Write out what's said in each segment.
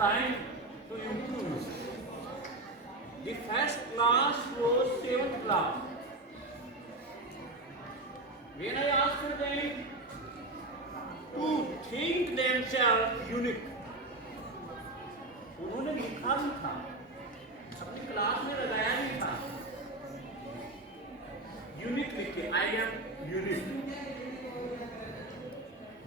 trying to improve. The first class was 7th class. When I asked them to think themselves unique, उन्होंने लिखा भी था, अपनी class में लगाया भी था, यूनिक लिखे, आई एम यूनिक।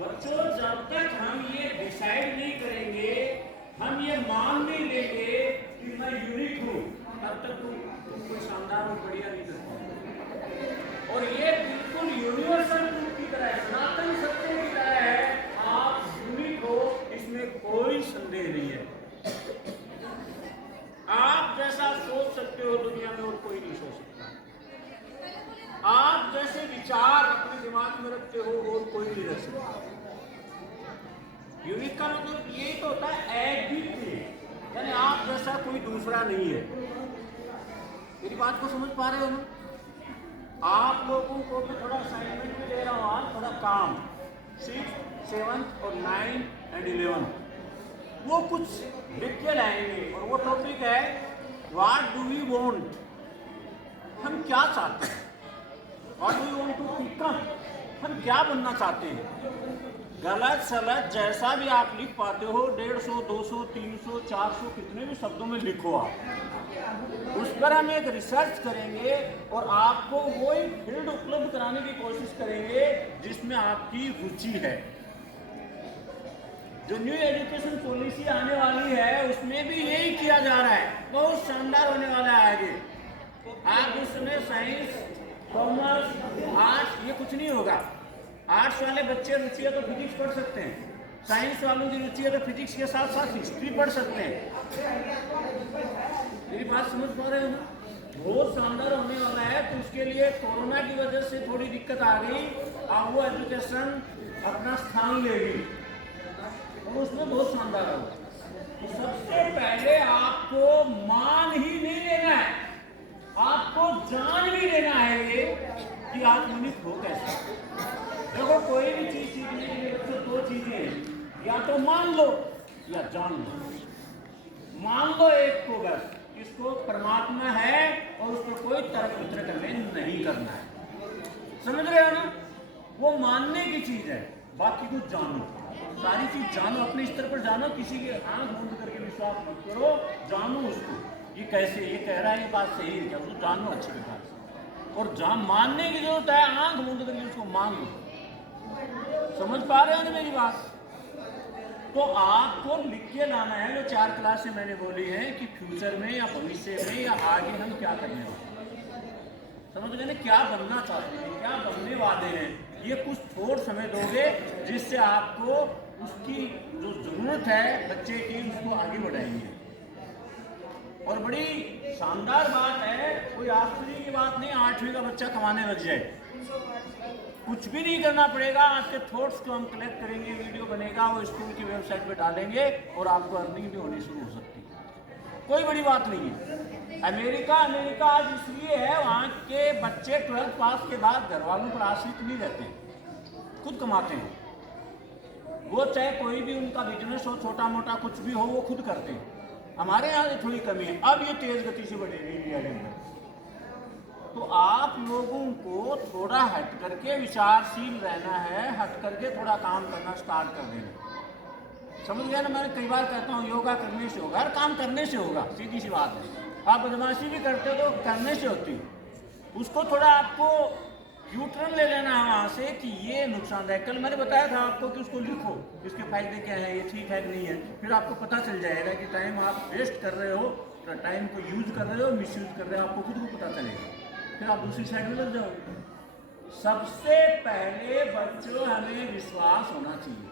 बच्चों, जब तक हम ये डिसाइड नहीं करेंगे, हम ये मान नहीं लेंगे कि मैं यूनिक हूं, तब तक तुम कोई शानदार और बढ़िया नहीं कर पाओगे। और ये बिल्कुल यूनिवर्सल ट्रूथ की तरह है, सनातन सत्य की तरह है। आप यूनिक हो, इसमें कोई संदेह नहीं है। आप जैसा सोच सकते हो दुनिया में और कोई नहीं सोच सकता। आप जैसे विचार अपने दिमाग में रखते हो और कोई नहीं रख सकता। यूनिक का मतलब ये तो होता है एडिक्ट, यानी आप जैसा कोई दूसरा नहीं है। मेरी बात को समझ पा रहे हो ना? आप लोगों को मैं थोड़ा असाइनमेंट भी दे रहा हूँ आज, थोड़ा काम 6, 7 और 9 एंड 11 वो कुछ लिख के लाएंगे और वो टॉपिक है व्हाट डू वी वांट, हम क्या चाहते हैं। What do we want to become, हम क्या बनना चाहते हैं। गलत सलत जैसा भी आप लिख पाते हो, 150, 200, 300, 400 कितने भी शब्दों में लिखो आप, उस पर हम एक रिसर्च करेंगे और आपको वो एक फील्ड उपलब्ध कराने की कोशिश करेंगे जिसमें आपकी रुचि है। जो न्यू एजुकेशन पॉलिसी आने वाली है उसमें भी यही किया जा रहा है, बहुत शानदार होने वाला है आगे। आप उसमें साइंस, कॉमर्स, आर्ट्स ये कुछ नहीं होगा। आर्ट्स वाले बच्चे रुचि है तो फिजिक्स पढ़ सकते हैं, साइंस वालों की रुचि है तो फिजिक्स के साथ साथ हिस्ट्री पढ़ सकते हैं। मेरी बात समझ पा रहे हो ना? बहुत शानदार होने वाला है। तो उसके लिए कोरोना की वजह से थोड़ी दिक्कत आ गई, अब वो एजुकेशन अपना स्थान लेगी और उसमें बहुत शानदार होगा। तो सबसे पहले आपको मान ही नहीं लेना है, आपको जान भी लेना है ये कि आप यूनिक हो कैसे। देखो, कोई भी चीज सीखने के लिए बच्चों 2 चीजें हैं, या तो मान लो या जान लो। मान लो एक को बस, इसको परमात्मा है और उस पर कोई तर्क वितर्क हमें नहीं करना है। समझ रहे हो ना? वो मानने की चीज है, बाकी कुछ जानो, सारी चीज जानो, अपने स्तर पर जानो। किसी के आंख बंद करके विश्वास मत करो, जानो उसको, ये कैसे, ये कह रहा है, ये बात सही है क्या, उसको जानो अच्छे प्रकार से। और मानने की जरूरत है, आंख बंद करके उसको मान लो। समझ पा रहे हो ना मेरी बात? तो आपको लिख के लाना है जो 4 क्लास से मैंने बोली है कि फ्यूचर में या भविष्य में या आगे हम क्या करने वाले, समझ गए ना? क्या बनना चाहते हैं, क्या बनने वाले हैं, ये कुछ थोड़ा समय दोगे जिससे आपको उसकी जो जरूरत है बच्चे की उसको आगे बढ़ाएंगे। और बड़ी शानदार बात है, कोई आश्चर्य की बात नहीं, 8वीं का बच्चा कमाने लग जाए, कुछ भी नहीं करना पड़ेगा। आपके थॉट्स को हम कलेक्ट करेंगे, वीडियो बनेगा, वो स्कूल की वेबसाइट पे डालेंगे और आपको अर्निंग भी होनी शुरू हो सकती है। कोई बड़ी बात नहीं है। अमेरिका आज इसलिए है, वहाँ के बच्चे 12th पास के बाद घर वालों पर आश्रित नहीं रहते, खुद कमाते हैं। वो चाहे कोई भी उनका बिजनेस हो, छोटा मोटा कुछ भी हो, वो खुद करते हैं। हमारे यहाँ थोड़ी कमी है, अब ये तेज गति से बढ़ेगी इंडिया के अंदर। तो आप लोगों को थोड़ा हट करके विचारशील रहना है, हट करके थोड़ा काम करना स्टार्ट कर देना। समझ गया ना? मैं कई बार कहता हूँ योगा करने से होगा, हर काम करने से होगा, सीधी सी बात है। आप बदमाशी भी करते हो तो करने से होती है। उसको थोड़ा आपको यूटर्न ले लेना है वहाँ से कि ये नुकसानदायक। कल मैंने बताया था आपको कि उसको लिखो, इसके फायदे क्या है, ये ठीक है कि नहीं है, फिर आपको पता चल जाएगा कि टाइम आप वेस्ट कर रहे हो, टाइम को यूज कर रहे हो, मिस यूज कर रहे हो, आपको खुद को पता चलेगा। फिर आप दूसरी साइड में लग जाओगे। सबसे पहले बच्चों हमें विश्वास होना चाहिए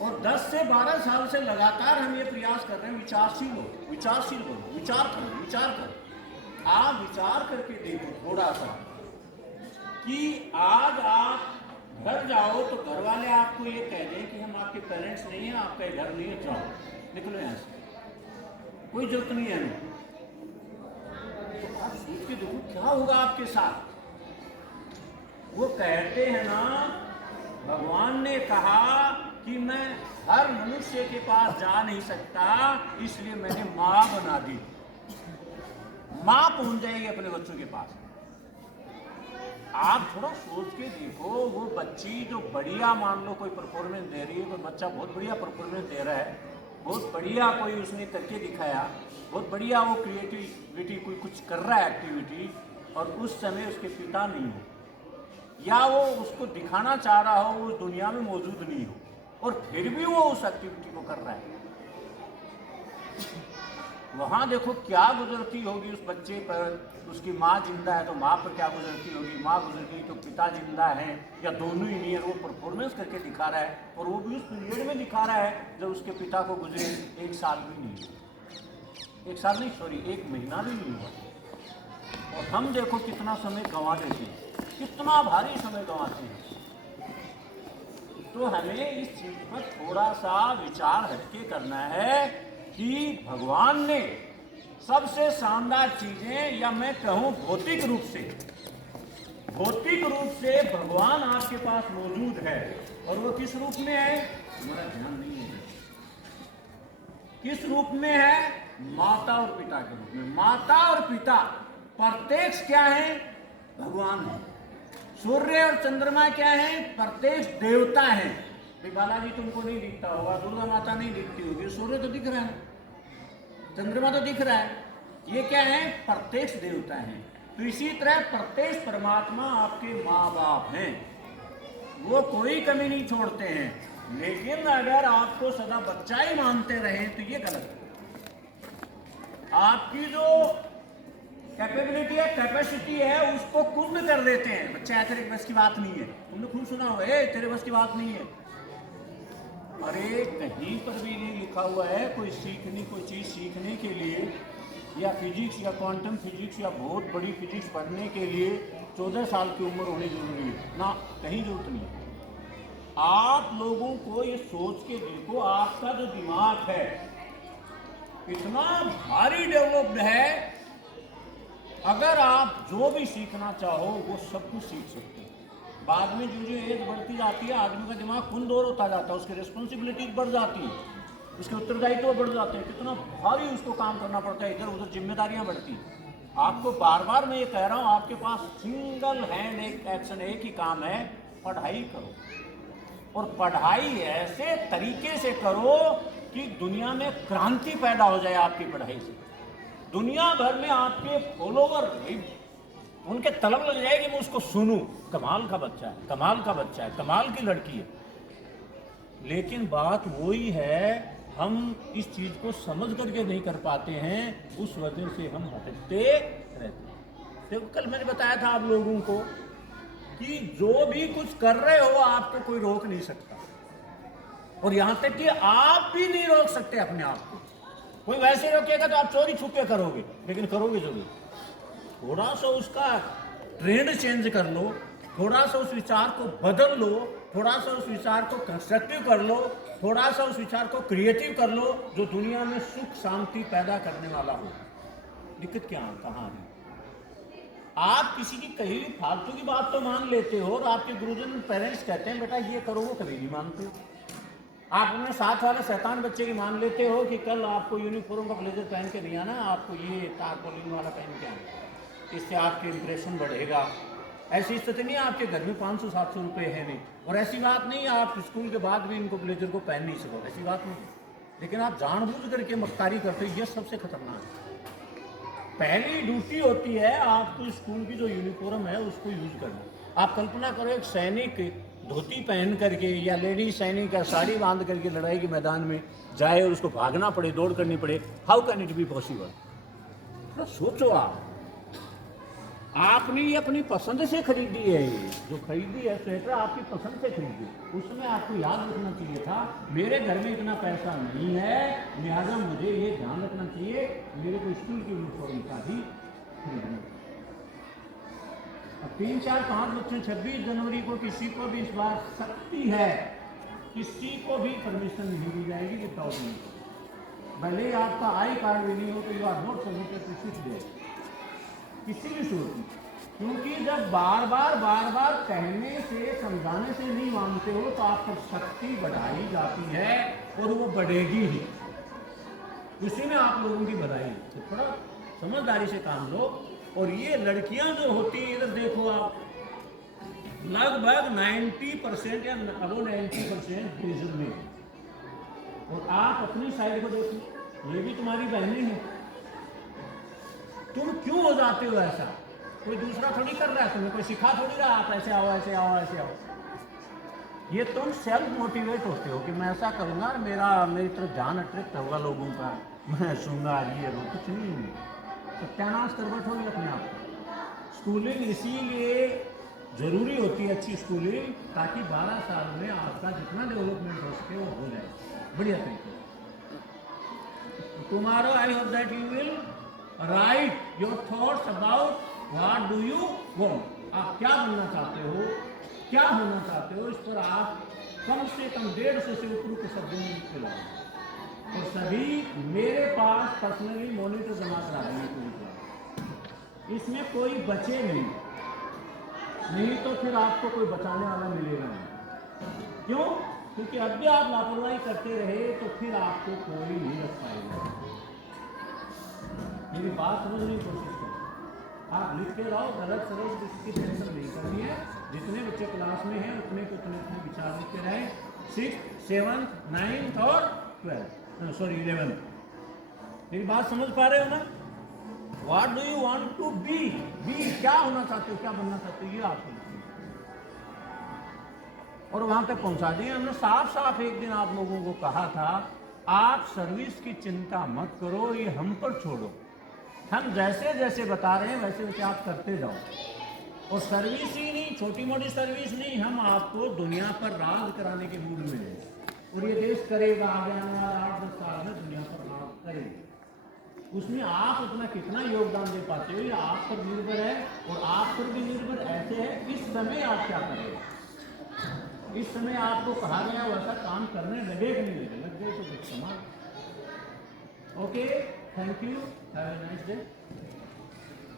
और 10 से 12 साल से लगातार हम ये प्रयास कर रहे हैं, विचारशील हो, विचारशील हो, विचार करो, विचार करो। आप विचार करके देखो थोड़ा सा कि आज आप घर जाओ तो घर वाले आपको ये कह दें कि हम आपके पेरेंट्स नहीं हैं, आपका घर नहीं है, जाओ निकलो यहाँ से, कोई जरूरत नहीं है हमें। तो आप सोच के देखो क्या होगा आपके साथ। वो कहते हैं ना, भगवान ने कहा कि मैं हर मनुष्य बच्चे के पास जा नहीं सकता, इसलिए मैंने माँ बना दी। माँ पहुंच जाएगी अपने बच्चों के पास। आप थोड़ा सोच के देखो, वो बच्ची जो बढ़िया, मान लो कोई परफॉर्मेंस दे रही है, कोई बच्चा बहुत बढ़िया परफॉर्मेंस दे रहा है, बहुत बढ़िया कोई उसने करके दिखाया, बहुत बढ़िया वो क्रिएटिविटी कोई कुछ कर रहा है एक्टिविटी, और उस समय उसके पिता नहीं हो, या वो उसको दिखाना चाह रहा हो, वो दुनिया में मौजूद नहीं हो, और फिर भी वो उस एक्टिविटी को कर रहा है, वहां देखो क्या गुजरती होगी उस बच्चे पर। उसकी माँ जिंदा है तो माँ पर क्या गुजरती होगी, माँ गुजर गई तो पिता जिंदा है, या दोनों ही नहीं है। वो परफॉर्मेंस करके दिखा रहा है, और वो भी उस पीरियड में दिखा रहा है जब उसके पिता को गुजरे 1 साल भी नहीं हुआ, 1 साल नहीं, सॉरी 1 महीना भी नहीं हुआ। और हम देखो कितना समय गंवा देते हैं, कितना भारी समय गंवाते हैं। तो हमें इस चीज पर थोड़ा सा विचार हटके करना है कि भगवान ने सबसे शानदार चीजें, या मैं कहूं भौतिक रूप से भगवान आपके पास मौजूद है, और वो किस रूप में है, हमारा ध्यान नहीं है, किस रूप में है, माता और पिता के रूप में। माता और पिता प्रत्यक्ष क्या है, भगवान है। सूर्य और चंद्रमा क्या है, प्रत्यक्ष देवता है। बालाजी तुमको नहीं दिखता होगा, दुर्गा माता नहीं दिखती होगी, सूर्य तो दिख रहा है, चंद्रमा तो दिख रहा है, ये क्या है, प्रत्यक्ष देवता है। तो इसी तरह प्रत्यक्ष परमात्मा आपके माँ बाप हैं, वो कोई कमी नहीं छोड़ते हैं। लेकिन अगर आपको सदा बच्चा ही मानते रहे तो ये गलत है। आपकी जो कैपेबिलिटी है, कैपेसिटी है, उसको कुंद कर देते हैं। बच्चा तेरे बस की बात नहीं है, तुमने खूब सुना होगा, तेरे बस की बात नहीं है। अरे कहीं पर भी नहीं लिखा हुआ है कोई चीज़ सीखने के लिए, या फिजिक्स या क्वांटम फिजिक्स या बहुत बड़ी फिजिक्स पढ़ने के लिए 14 साल की उम्र होनी जरूरी है ना, कहीं जरूरत नहीं है। आप लोगों को ये सोच के देखो, आपका जो दिमाग है इतना भारी डेवलप्ड है, अगर आप जो भी सीखना चाहो वो सब कुछ सीख सकते हो। बाद में जो एज बढ़ती जाती है, आदमी का दिमाग खुद और होता जाता है, उसकी रिस्पॉन्सिबिलिटी बढ़ जाती है, उसके उत्तरदायित्व बढ़ जाते हैं, कितना भारी उसको काम करना पड़ता है, इधर उधर जिम्मेदारियां बढ़ती हैं। आपको बार बार मैं ये कह रहा हूँ, आपके पास सिंगल हैंड एक एक्शन, एक ही काम है, पढ़ाई करो। और पढ़ाई ऐसे तरीके से करो कि दुनिया में क्रांति पैदा हो जाए आपकी पढ़ाई से। दुनिया भर में आपके फॉलोवर, उनके तलब लग जाएगी, मैं उसको सुनूं, कमाल का बच्चा है, कमाल का बच्चा है, कमाल की लड़की है। लेकिन बात वही है, हम इस चीज को समझ करके नहीं कर पाते हैं, उस वजह से हम भटकते रहते हैं। देखो कल मैंने बताया था आप लोगों को कि जो भी कुछ कर रहे हो आपको कोई रोक नहीं सकता, और यहां तक कि आप भी नहीं रोक सकते अपने आप को। कोई वैसे रोकेगा तो आप चोरी छुप के करोगे, लेकिन करोगे जरूर। थोड़ा सा उसका ट्रेंड चेंज कर लो, थोड़ा सा उस विचार को बदल लो, थोड़ा सा उस विचार को कंस्ट्रक्टिव कर लो, थोड़ा सा उस विचार को क्रिएटिव कर लो, जो दुनिया में सुख शांति पैदा करने वाला हो। दिक्कत क्या है, कहाँ है? आप किसी की कही हुई फालतू की बात तो मान लेते हो, और आपके गुरुजन पेरेंट्स कहते हैं बेटा ये करो, वो कभी नहीं मानते। आप अपने साथ वाले शैतान बच्चे की मान लेते हो कि कल आपको यूनिफॉर्म का ब्लेजर पहन के नहीं आना, आपको ये तारपोलिन वाला पहन के आना, इससे आपके इंप्रेशन बढ़ेगा। ऐसी स्थिति नहीं, आपके घर में 500-700 रुपये है नहीं, और ऐसी बात नहीं आप स्कूल के बाद भी इनको ब्लेजर को पहन नहीं सको, ऐसी बात नहीं। लेकिन आप जानबूझ करके मक्कारी करते हो, ये सबसे खतरनाक है। पहली ड्यूटी होती है आपको स्कूल की जो यूनिफॉर्म है उसको यूज करना। आप कल्पना करो एक सैनिक धोती पहन करके, या लेडीज सैनिक का साड़ी बांध करके लड़ाई के मैदान में जाए और उसको भागना पड़े, दौड़ करनी पड़े। How can it be possible? थोड़ा सोचो आप। आपने ये अपनी पसंद से खरीदी है, जो खरीदी है स्वेटर आपकी पसंद से खरीदी, उसमें आपको याद रखना चाहिए था मेरे घर में इतना पैसा नहीं है, लिहाजा मुझे ये ध्यान रखना चाहिए मेरे को स्कूल की यूनिफॉर्म का ही खरीदना। अब 3, 4, 5 बच्चे 26 जनवरी को किसी को भी इस बार शक्ति है, किसी को भी परमिशन नहीं दी जाएगी विदाउट यूनिफॉर्म। भले ही आपका आई कार्ड भी नहीं हो तो you are not permitted to sit there, किसी भी सूरत में। क्योंकि जब बार बार कहने से, समझाने से नहीं मानते हो तो आप पर शक्ति बढ़ाई जाती है, और वो बढ़ेगी ही। उसी में आप लोगों की भलाई है। तो थोड़ा समझदारी से काम लो। और ये लड़कियां जो होती हैं, इधर देखो आप, लगभग 90% या अबो 90% डिवीजन में। और आप अपनी साइड को देखो, ये भी तुम्हारी बहनें हैं। तुम क्यों हो जाते हो ऐसा? कोई दूसरा थोड़ी कर रहा है, तुम्हें कोई सिखा थोड़ी रहा, आप ऐसे आओ ऐसे आओ ऐसे आओ। ये तुम सेल्फ मोटिवेट होते हो कि मैं ऐसा करूँगा, मेरी तरफ ध्यान अट्रैक्ट होगा लोगों का, मैं सुनूंगा ये वो, कुछ नहीं। सत्यानाश कर बैठोगे अपने आप को। स्कूलिंग इसीलिए ज़रूरी होती है, अच्छी स्कूलिंग, ताकि 12 साल में आपका जितना डेवलपमेंट हो सके वो हो जाए बढ़िया तरीके से। Tomorrow I hope that you will write your thoughts about what do you want. आप क्या बनना चाहते हो, क्या होना चाहते हो, इस पर आप कम से कम 150 से ऊपर के शब्दों में लिख के लाओ। और सभी मेरे पास पर्सनली मॉनिटर जमा करा देंगे पूरी क्लास, इसमें कोई बचे नहीं तो फिर आपको कोई बचाने वाला मिलेगा नहीं। क्यों? क्योंकि अब भी आप लापरवाही करते रहे तो फिर आपको कोई नहीं रख पाएगा। मेरी बात समझने की कोशिश करो। आप लिख के लाओ, गलत सरल की टेंशन नहीं करनी है। जितने बच्चे क्लास में हैं उतने को उतने विचार लिखते रहें। 6th 7th 9th और 12th, सॉरी 11th। मेरी बात समझ पा रहे हो ना? What do you want to be, क्या होना चाहते हो, क्या बनना चाहते हो, ये आपको और वहां तक पहुंचा दिए हमने। साफ साफ एक दिन आप लोगों को कहा था, आप सर्विस की चिंता मत करो, ये हम पर छोड़ो। हम जैसे जैसे बता रहे हैं वैसे वैसे आप करते जाओ। और सर्विस ही नहीं, छोटी मोटी सर्विस नहीं, हम आपको दुनिया पर राज कराने के मूड में हैं। और ये देश करेगा, आगे आने वाले 8-10 साल में दुनिया पर राज करेगा। उसमें आप अपना कितना योगदान दे पाते हो ये आप पर निर्भर है। और आप पर भी निर्भर ऐसे है, इस समय आप क्या करेंगे। इस समय आपको कहा गया वैसा काम करने लगे कि नहीं लगे, लग गए तो कुछ समान। Okay, thank you, have a nice day.